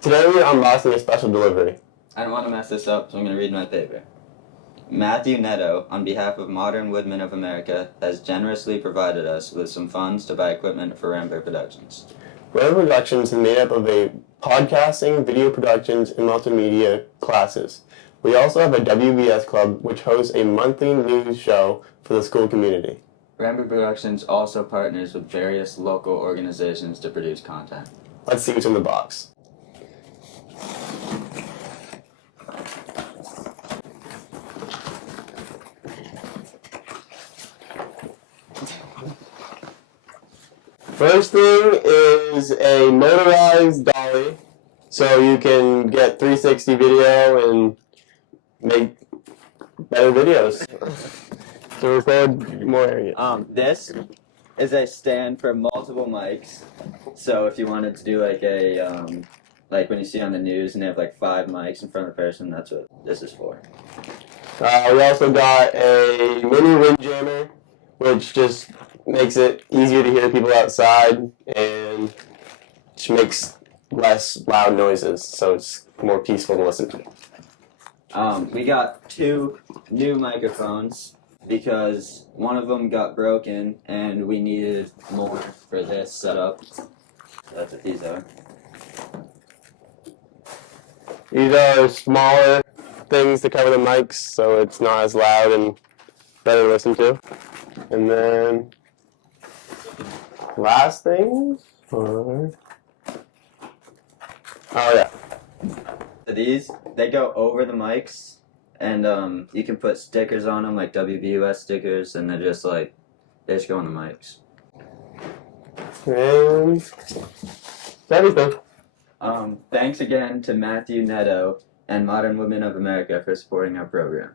Today we are unboxing a special delivery. I don't want to mess this up, so I'm going to read my paper. Matthew Netto, on behalf of Modern Woodmen of America, has generously provided us with some funds to buy equipment for Rambler Productions. Rambler Productions is made up of podcasting, video productions, and multimedia classes. We also have a WBS club, which hosts a monthly news show for the school community. Rambler Productions also partners with various local organizations to produce content. Let's see what's in the box. First thing is a motorized dolly, so you can get 360 video and make better videos. To record more area. This is a stand for multiple mics. So if you wanted to do like a like when you see on the news and they have like 5 mics in front of the person, that's what this is for. We also got a mini wind jammer, which just makes it easier to hear people outside and just makes less loud noises, so it's more peaceful to listen to. We got 2 new microphones because one of them got broken and we needed more for this setup. That's what these are. These are smaller things to cover the mics, so it's not as loud and better to listen to. And then last thing are... Oh yeah. These, they go over the mics, and you can put stickers on them, like WBUS stickers, and they just go on the mics. And that's everything. Thanks again to Matthew Netto and Modern Women of America for supporting our program.